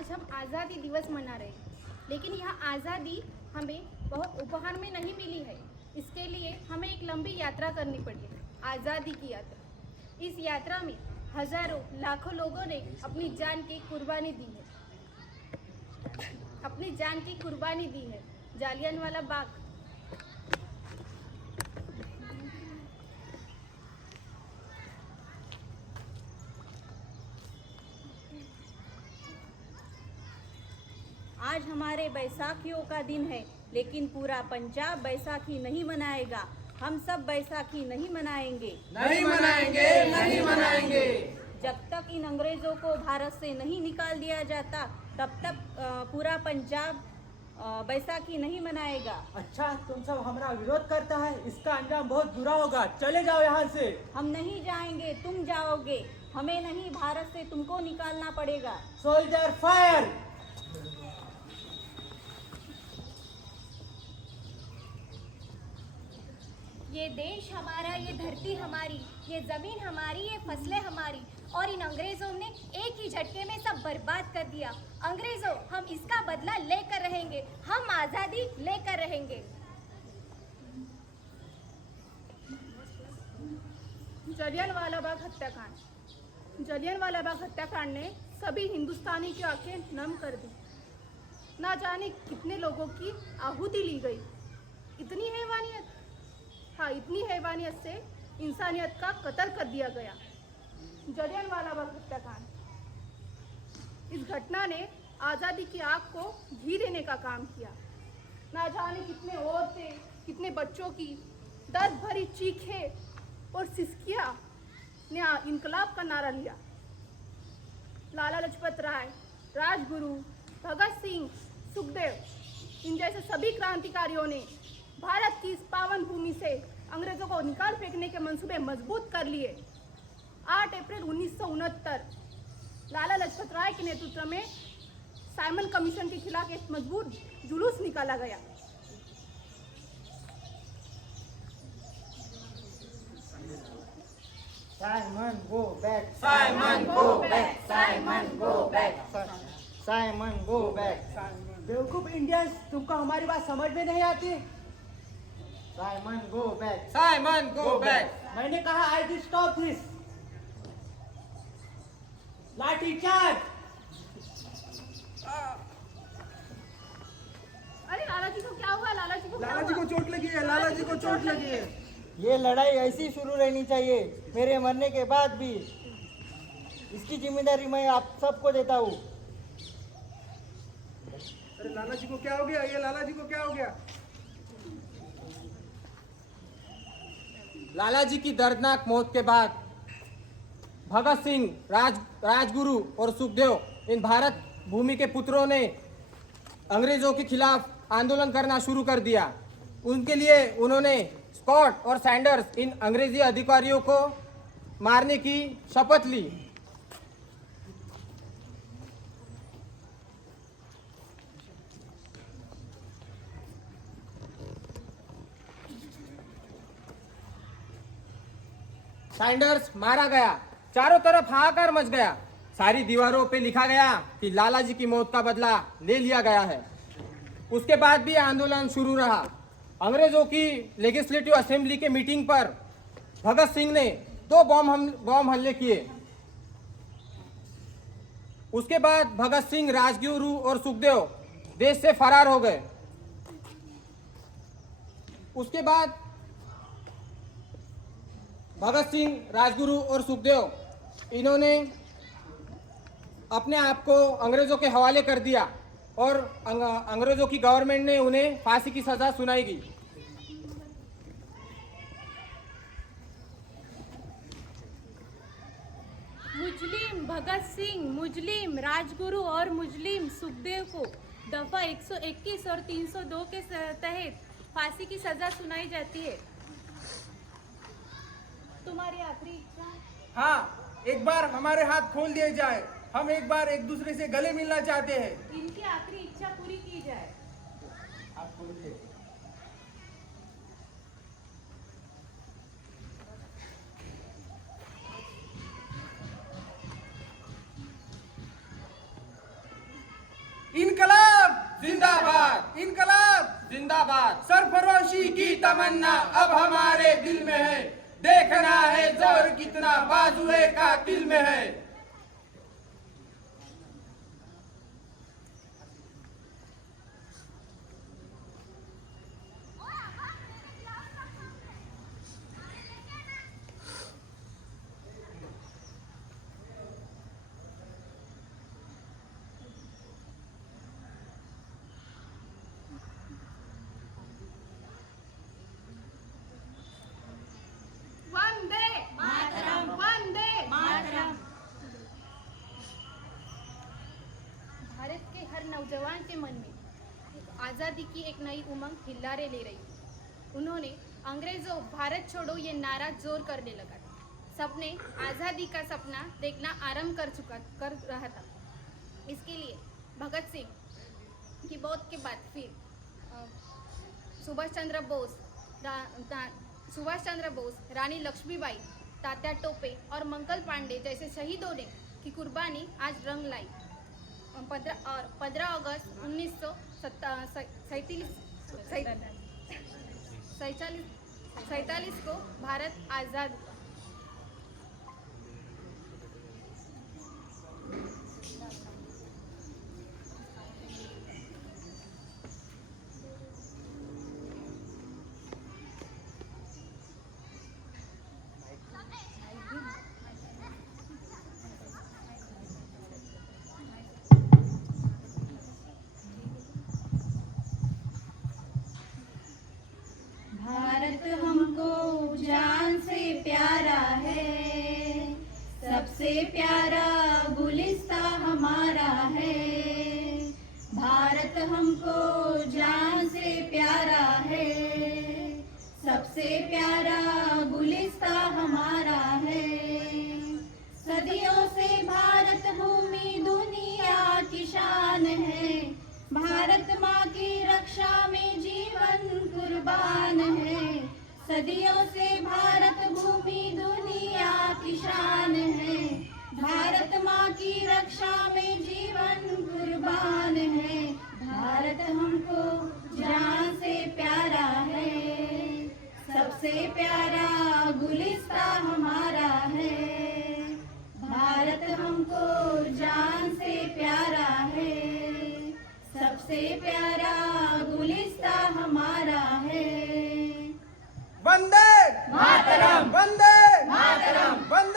आज हम आज़ादी दिवस मना रहे हैं, लेकिन यह आज़ादी हमें बहुत उपहार में नहीं मिली है। इसके लिए हमें एक लंबी यात्रा करनी पड़ी है, आज़ादी की यात्रा। इस यात्रा में हजारों लाखों लोगों ने अपनी जान की कुर्बानी दी है, जालियनवाला बाग। आज हमारे बैसाखियों का दिन है, लेकिन पूरा पंजाब बैसाखी नहीं मनाएगा। हम सब बैसाखी नहीं मनाएंगे, नहीं मनाएंगे, नहीं मनाएंगे। जब तक इन अंग्रेजों को भारत से नहीं निकाल दिया जाता, तब तक पूरा पंजाब बैसाखी नहीं मनाएगा। अच्छा, तुम सब हमारा विरोध करता है, इसका अंजाम बहुत बुरा होगा। चले जाओ यहाँ से। हम नहीं जाएंगे, तुम जाओगे। हमें नहीं, भारत से तुमको निकालना पड़ेगा। Soldier fire. ये देश हमारा, ये धरती हमारी, ये जमीन हमारी, ये फसलें हमारी, और इन अंग्रेजों ने एक ही झटके में सब बर्बाद कर दिया। अंग्रेजों, हम इसका बदला लेकर रहेंगे, हम आजादी लेकर रहेंगे। जलियनवाला बाग हत्याकांड ने सभी हिंदुस्तानी की आंखें नम कर दी। ना जाने कितने लोगों की आहुति ली गई। इतनी हैवानियत से इंसानियत का कत्ल कर दिया गया। जलियनवाला बाग हत्याकांड, इस घटना ने आज़ादी की आग को घी देने का काम किया। ना जाने कितने औरतें, कितने बच्चों की दर्द भरी चीखें और सिसकियां ने इनकलाब का नारा लिया। लाला लजपत राय, राजगुरु, भगत सिंह, सुखदेव, इन जैसे सभी क्रांतिकारियों ने भारत की इस पावन भूमि से अंग्रेजों को निकाल फेंकने के मंसूबे मजबूत कर लिए। 8 अप्रैल 1969 लाला लजपत राय के नेतृत्व में साइमन कमीशन के खिलाफ एक मजबूत जुलूस निकाला गया। Simon go back, Simon go back, Simon go back, Simon go back. बेवकूफ इंडियंस, तुमको हमारी बात समझ में नहीं आती। Simon go back, Simon go back. मैंने कहा आई विल स्टॉप दिस। लाठी चार्ज। अरे लाला जी को क्या हुआ? लाला जी को क्या लाला जी हुआ? को चोट लगी है, लाला जी को चोट लगी है। ये लड़ाई ऐसी शुरू रहनी चाहिए, मेरे मरने के बाद भी। इसकी जिम्मेदारी मैं आप सबको देता हूँ। अरे लाला जी को क्या हो गया? ये लाला जी को क्या हो गया? लाला जी की दर्दनाक मौत के बाद भगत सिंह, राजगुरु और सुखदेव, इन भारत भूमि के पुत्रों ने अंग्रेजों के खिलाफ आंदोलन करना शुरू कर दिया। उनके लिए उन्होंने स्कॉट और सैंडर्स, इन अंग्रेजी अधिकारियों को मारने की शपथ ली। सैंडर्स मारा गया, चारों तरफ हाहाकार मच गया। सारी दीवारों पे लिखा गया कि लाला जी की मौत का बदला ले लिया गया है। उसके बाद भी आंदोलन शुरू रहा। अंग्रेजों की लेजिस्लेटिव असेंबली के मीटिंग पर भगत सिंह ने 2 बॉम्ब हमले किए। उसके बाद भगत सिंह, राजगुरु और सुखदेव देश से फरार हो गए। उसके बाद भगत सिंह, राजगुरु और सुखदेव, इन्होंने अपने आप को अंग्रेजों के हवाले कर दिया और अंग्रेजों की गवर्नमेंट ने उन्हें फांसी की सजा सुनाई गई। मुस्लिम भगत सिंह, मुस्लिम राजगुरु और मुस्लिम सुखदेव को दफा 121 और 302 के तहत फांसी की सजा सुनाई जाती है। तुम्हारी आखिरी इच्छा? हाँ, एक बार हमारे हाथ खोल दिए जाए। हम एक बार एक दूसरे से गले मिलना चाहते हैं। इनकी आखिरी इच्छा पूरी की जाए। हाथ खोलिए। इनकलाब जिंदाबाद इनकलाब जिंदाबाद। सरफरोशी की तमन्ना अब हमारे दिल में है, देखना है जोर कितना बाजुए का दिल में है। वंदे मातरम, वंदे मातरम। भारत के हर नौजवान के मन में आज़ादी की एक नई उमंग हिल्लारे ले रही थी। उन्होंने अंग्रेजों भारत छोड़ो ये नारा जोर करने लगा था। सबने आज़ादी का सपना देखना आरंभ कर रहा था। इसके लिए भगत सिंह की मौत के बाद फिर सुभाष चंद्र बोस, रानी लक्ष्मीबाई, तात्या टोपे और मंगल पांडे जैसे शहीदों ने की कुर्बानी आज रंग लाई। 15 अगस्त 1947 को भारत आज़ाद हुआ। भारत हमको जान से प्यारा है, सबसे प्यारा गुलिस्ता हमारा है। भारत हमको जान से प्यारा है, सबसे प्यारा गुलिस्ता हमारा है। सदियों से भारत भूमि दुनिया की शान है, भारत माँ की रक्षा में जीवन कुर्बान है। सदियों से भारत भूमि दुनिया की शान है, भारत माँ की रक्षा में जीवन कुर्बान है। भारत हमको जान से प्यारा है, सबसे प्यारा गुलिस्ता हमारा है। भारत हमको जान से प्यारा है, सबसे प्यारा गुलिस्ता हमारा है। वंदे मातरम, वंदे मातरम, वंदे